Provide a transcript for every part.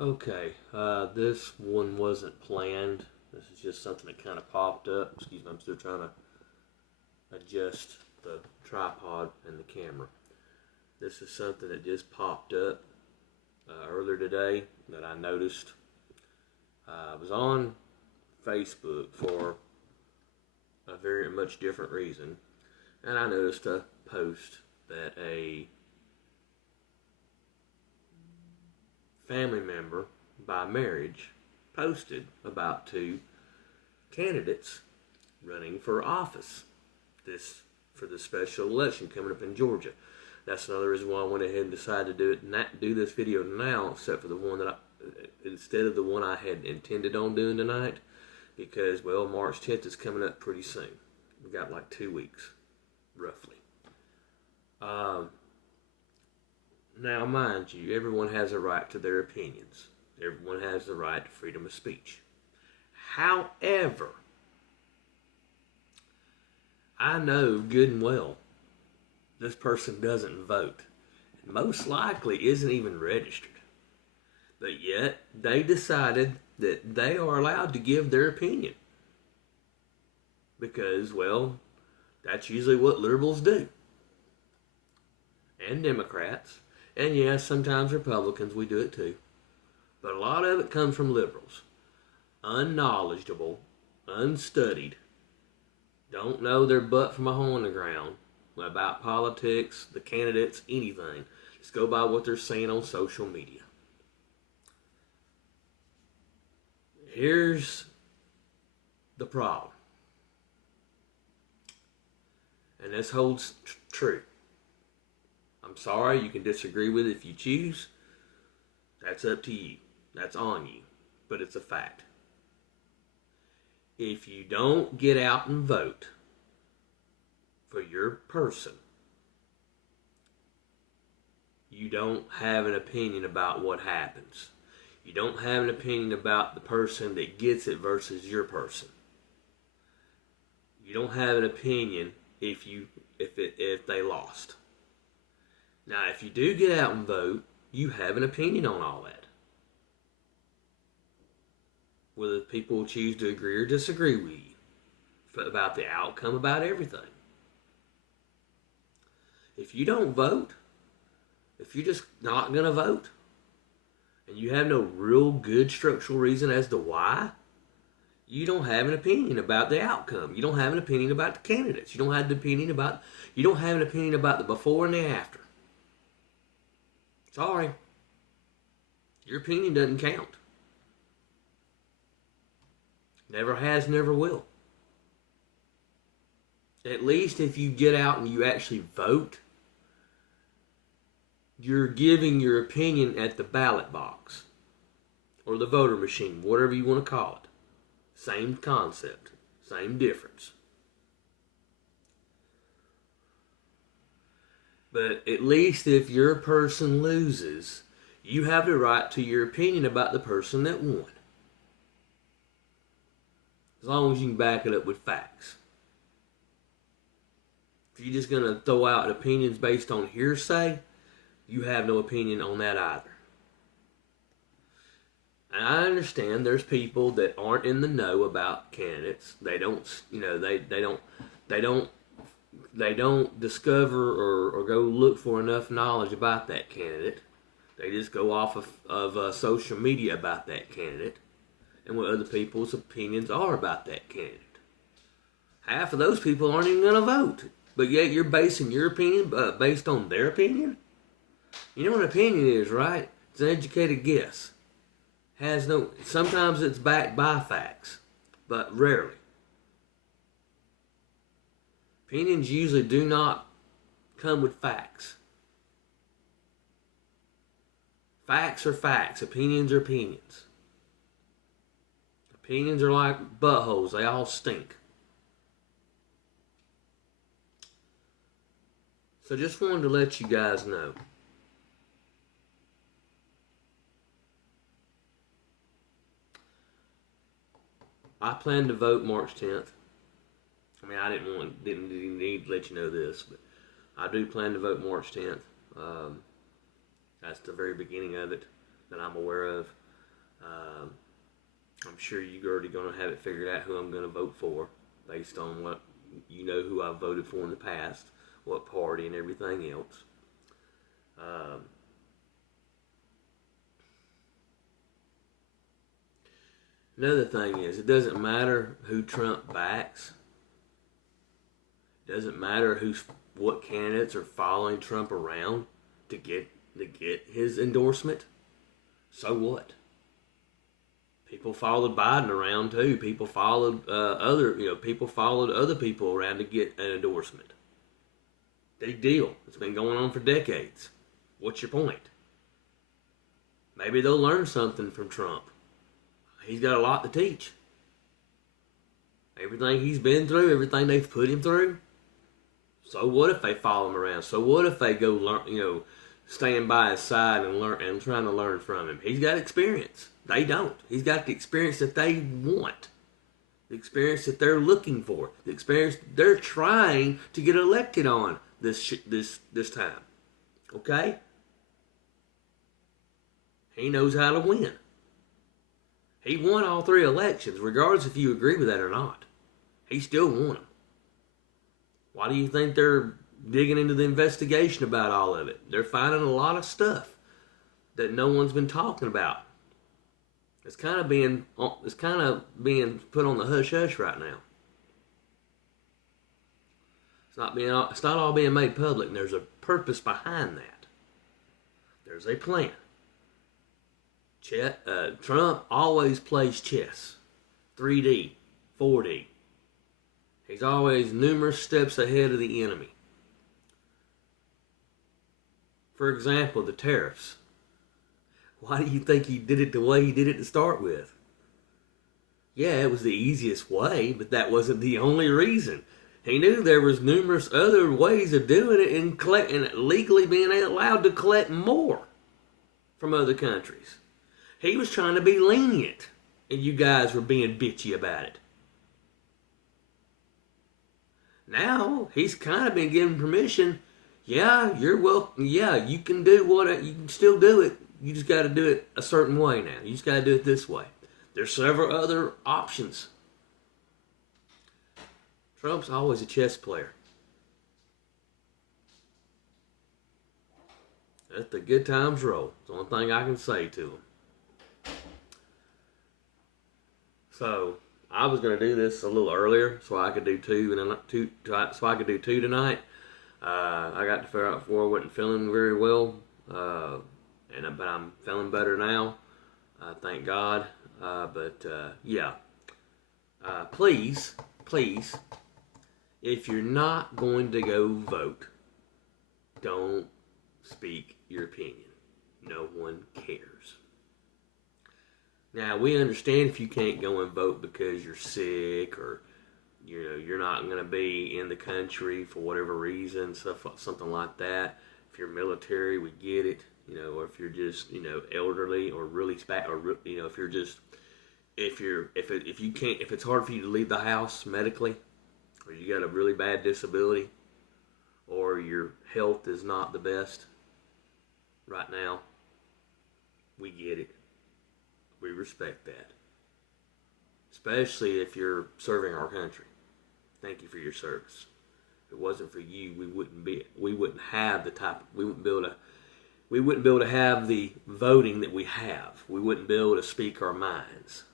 Okay, this one wasn't planned. This is just something that kind of popped up. Excuse me, I'm still trying to adjust the tripod and the camera. This is something that just popped up earlier today that I noticed. I was on Facebook for a very much different reason, and I noticed a post that a family member by marriage posted about two candidates running for office this for the special election coming up in Georgia. That's another reason why I went ahead and decided to do this video now, except for the one instead of the one I had intended on doing tonight, because well, March 10th is coming up pretty soon. We got like 2 weeks, roughly. Now, mind you, everyone has a right to their opinions. Everyone has the right to freedom of speech. However, I know good and well this person doesn't vote, and most likely isn't even registered. But yet, they decided that they are allowed to give their opinion. Because, well, that's usually what liberals do. And Democrats. And yes, sometimes Republicans, we do it too. But a lot of it comes from liberals. Unknowledgeable, unstudied, don't know their butt from a hole in the ground about politics, the candidates, anything. Just go by what they're saying on social media. Here's the problem. And this holds true. I'm sorry, you can disagree with it if you choose. That's up to you. That's on you. But it's a fact. If you don't get out and vote for your person, you don't have an opinion about what happens. You don't have an opinion about the person that gets it versus your person. You don't have an opinion if they lost. Now, if you do get out and vote, you have an opinion on all that. Whether people choose to agree or disagree with you about the outcome, about everything. If you don't vote, if you're just not going to vote, and you have no real good structural reason as to why, you don't have an opinion about the outcome. You don't have an opinion about the candidates. You don't have an opinion about the before and the after. Sorry. Your opinion doesn't count. Never has, never will. At least if you get out and you actually vote, you're giving your opinion at the ballot box or the voter machine, whatever you want to call it. Same concept, same difference. But at least if your person loses, you have the right to your opinion about the person that won. As long as you can back it up with facts. If you're just going to throw out opinions based on hearsay, you have no opinion on that either. And I understand there's people that aren't in the know about candidates. They don't discover or go look for enough knowledge about that candidate. They just go off of social media about that candidate and what other people's opinions are about that candidate. Half of those people aren't even going to vote, but yet you're basing your opinion based on their opinion? You know what an opinion is, right? It's an educated guess. Sometimes it's backed by facts, but rarely. Opinions usually do not come with facts. Facts are facts. Opinions are opinions. Opinions are like buttholes. They all stink. So just wanted to let you guys know. I plan to vote March 10th. I mean, I didn't need to let you know this, but I do plan to vote March 10th. That's the very beginning of it that I'm aware of. Um, I'm sure you're already going to have it figured out who I'm going to vote for based on what you know who I've voted for in the past, what party, and everything else. Um, Another thing is, it doesn't matter who Trump backs. It doesn't matter what candidates are following Trump around to get his endorsement. So what? People followed Biden around too. People followed people followed other people around to get an endorsement. Big deal. It's been going on for decades. What's your point? Maybe they'll learn something from Trump. He's got a lot to teach. Everything he's been through, everything they've put him through. So what if they follow him around? So what if they go learn, stand by his side and learn and trying to learn from him? He's got experience. They don't. He's got the experience that they want. The experience that they're looking for. The experience they're trying to get elected on this time. Okay? He knows how to win. He won all 3 elections, regardless if you agree with that or not. He still won them. Why do you think they're digging into the investigation about all of it? They're finding a lot of stuff that no one's been talking about. It's kind of being put on the hush hush right now. It's not all being made public, and there's a purpose behind that. There's a plan. Trump always plays chess, 3D, 4D. He's always numerous steps ahead of the enemy. For example, the tariffs. Why do you think he did it the way he did it to start with? Yeah, it was the easiest way, but that wasn't the only reason. He knew there was numerous other ways of doing it and legally being allowed to collect more from other countries. He was trying to be lenient, and you guys were being bitchy about it. Now, he's kind of been given permission. Yeah, you're welcome. Yeah, you can do you can still do it. You just got to do it a certain way now. You just got to do it this way. There's several other options. Trump's always a chess player. Let the good times roll. It's the only thing I can say to him. So I was going to do this a little earlier, so I could do two tonight. I got to figure out before I wasn't feeling very well, but I'm feeling better now. Thank God. Please, if you're not going to go vote, don't speak your opinion. No one cares. Now, we understand if you can't go and vote because you're sick or you're not going to be in the country for whatever reason, something like that. If you're military, we get it. Or if you're just elderly or really if you're just if it's hard for you to leave the house medically, or you got a really bad disability, or your health is not the best right now, we get it. We respect that. Especially if you're serving our country. Thank you for your service. If it wasn't for you, we wouldn't be able to have the voting that we have. We wouldn't be able to speak our minds.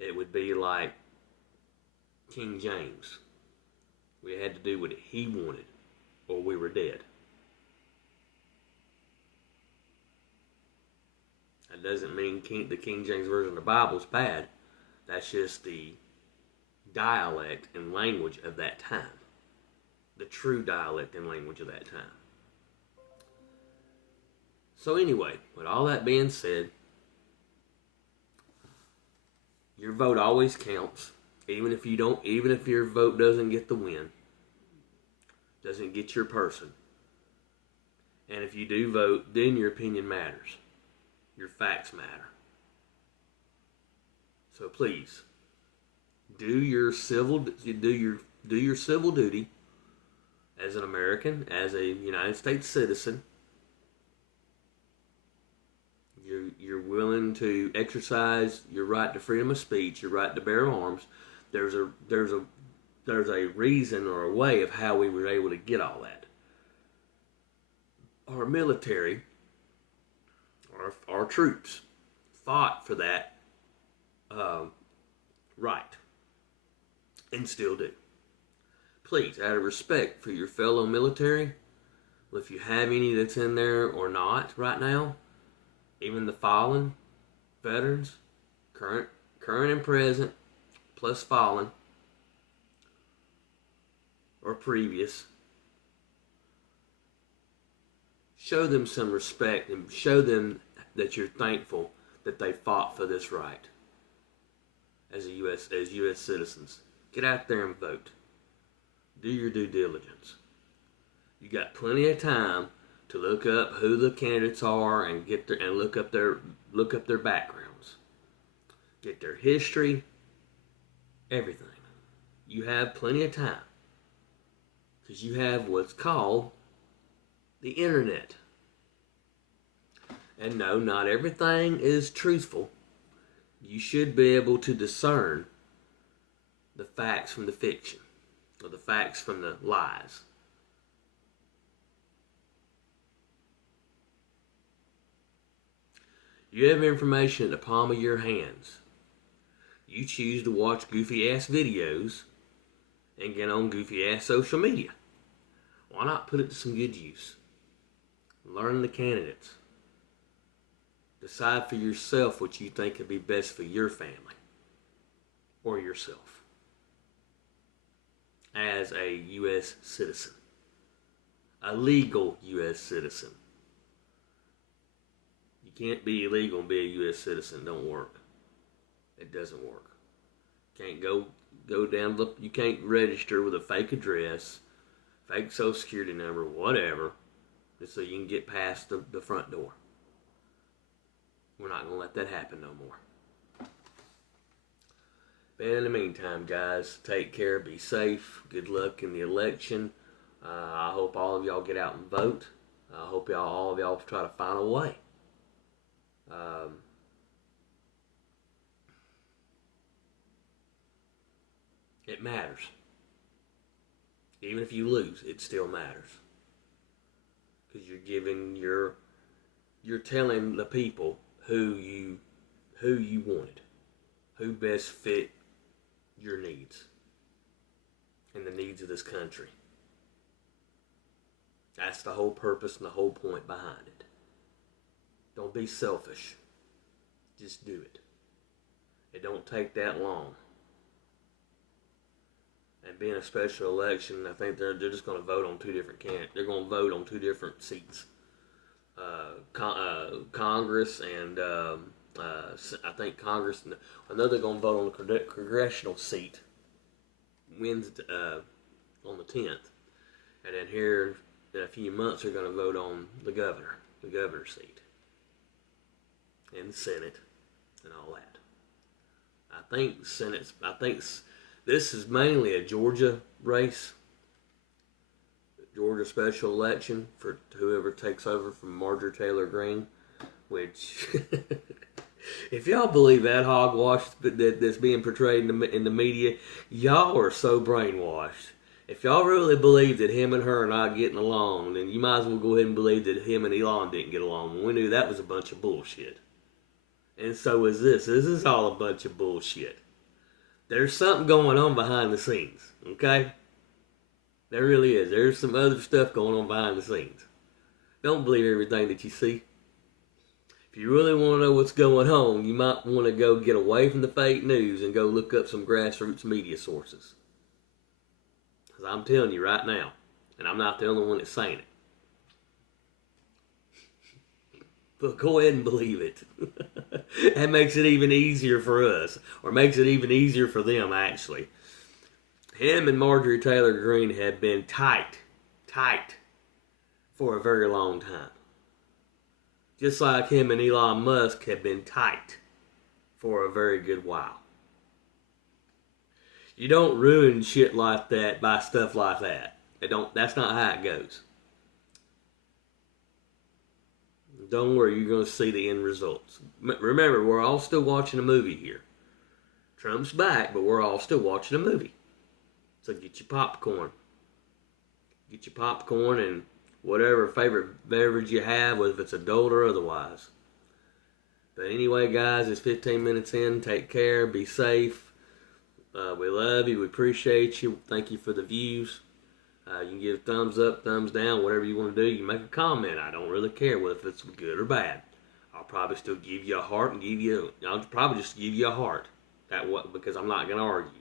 It would be like King James. We had to do what he wanted, or we were dead. That doesn't mean the King James Version of the Bible is bad. That's just the dialect and language of that time. The true dialect and language of that time. So anyway, with all that being said, your vote always counts. Even if your vote doesn't get the win, doesn't get your person. And if you do vote, then your opinion matters. Your facts matter. So please, do your civil duty as an American, as a United States citizen. You're willing to exercise your right to freedom of speech, your right to bear arms. There's a reason or a way of how we were able to get all that. Our military, our troops, fought for that right, and still do. Please, out of respect for your fellow military, if you have any that's in there or not right now, even the fallen veterans, current and present, plus fallen, or previous, show them some respect and show them that you're thankful that they fought for this right as U.S. citizens. Get out there and vote. Do your due diligence. You got plenty of time to look up who the candidates are and look up their backgrounds, get their history, everything. You have plenty of time because you have what's called the internet. And no, not everything is truthful. You should be able to discern the facts from the fiction, or the facts from the lies. You have information at the palm of your hands. You choose to watch goofy ass videos and get on goofy ass social media. Why not put it to some good use? Learn the candidates. Decide for yourself what you think would be best for your family or yourself as a U.S. citizen, a legal U.S. citizen. You can't be illegal and be a U.S. citizen. It don't work. It doesn't work. Can't go down. You can't register with a fake address, fake social security number, whatever, just so you can get past the front door. We're not going to let that happen no more. But in the meantime, guys, take care, be safe, good luck in the election. I hope all of y'all get out and vote. I hope all of y'all try to find a way. It matters. Even if you lose, it still matters. Because you're telling the people who you wanted, who best fit your needs and the needs of this country. That's the whole purpose and the whole point behind it. Don't be selfish. Just do it. It don't take that long. And being a special election, I think they're just going to vote on two different candidates. They're going to vote on two different seats. Congress and I think Congress. I know they're going to vote on the congressional seat Wednesday on the 10th, and then here in a few months they're going to vote on the governor's seat, and the Senate, and all that. I think this is mainly a Georgia race. Georgia special election for whoever takes over from Marjorie Taylor Greene, which, if y'all believe that hogwash that's being portrayed in the media, y'all are so brainwashed. If y'all really believe that him and her are not getting along, then you might as well go ahead and believe that him and Elon didn't get along. We knew that was a bunch of bullshit. And so is this. This is all a bunch of bullshit. There's something going on behind the scenes, okay? There really is. There's some other stuff going on behind the scenes. Don't believe everything that you see. If you really want to know what's going on, you might want to go get away from the fake news and go look up some grassroots media sources. Because I'm telling you right now, and I'm not the only one that's saying it. But go ahead and believe it. That makes it even easier for us, or makes it even easier for them, actually. Him and Marjorie Taylor Greene have been tight for a very long time. Just like him and Elon Musk have been tight for a very good while. You don't ruin shit like that by stuff like that. That's not how it goes. Don't worry, you're going to see the end results. Remember, we're all still watching a movie here. Trump's back, but we're all still watching a movie. So get your popcorn. Get your popcorn and whatever favorite beverage you have, whether it's adult or otherwise. But anyway, guys, it's 15 minutes in. Take care. Be safe. We love you. We appreciate you. Thank you for the views. You can give thumbs up, thumbs down, whatever you want to do. You make a comment. I don't really care whether it's good or bad. I'll probably still give you a heart and I'll probably just give you a heart. Because I'm not going to argue.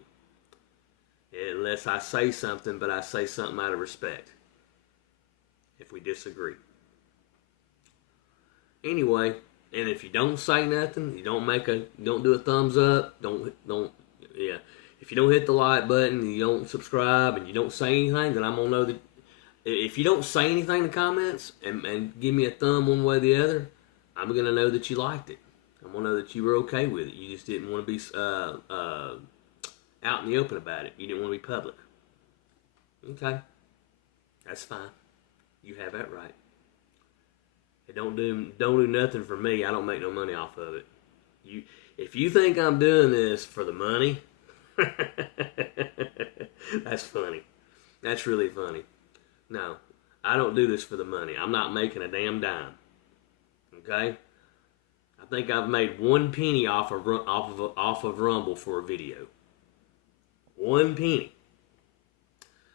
Unless I say something, but I say something out of respect. If we disagree. Anyway, and if you don't say nothing, you don't do a thumbs up, if you don't hit the like button, and you don't subscribe, and you don't say anything, then I'm going to know that, if you don't say anything in the comments, and give me a thumb one way or the other, I'm going to know that you liked it. I'm going to know that you were okay with it. You just didn't want to be out in the open about it. You didn't want to be public. Okay. That's fine. You have that right. It don't do nothing for me. I don't make no money off of it. If you think I'm doing this for the money, that's funny. That's really funny. No, I don't do this for the money. I'm not making a damn dime. Okay? I think I've made 1 penny off of Rumble for a video. 1 penny.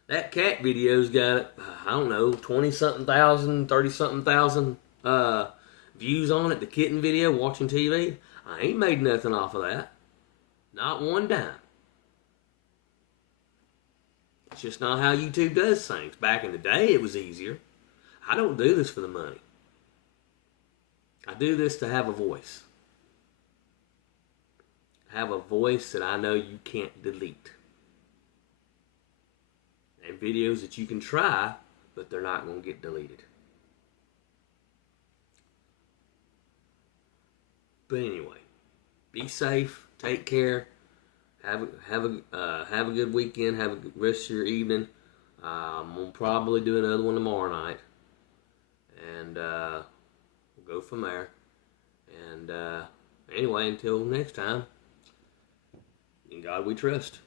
That cat video's got, I don't know, 20-something thousand, 30-something thousand views on it. The kitten video, watching TV. I ain't made nothing off of that. Not one dime. It's just not how YouTube does things. Back in the day, it was easier. I don't do this for the money. I do this to have a voice. Have a voice that I know you can't delete. And videos that you can try, but they're not going to get deleted. But anyway, be safe. Take care. Have a good weekend. Have a good rest of your evening. We'll probably do another one tomorrow night, and we'll go from there. And anyway, until next time, in God we trust.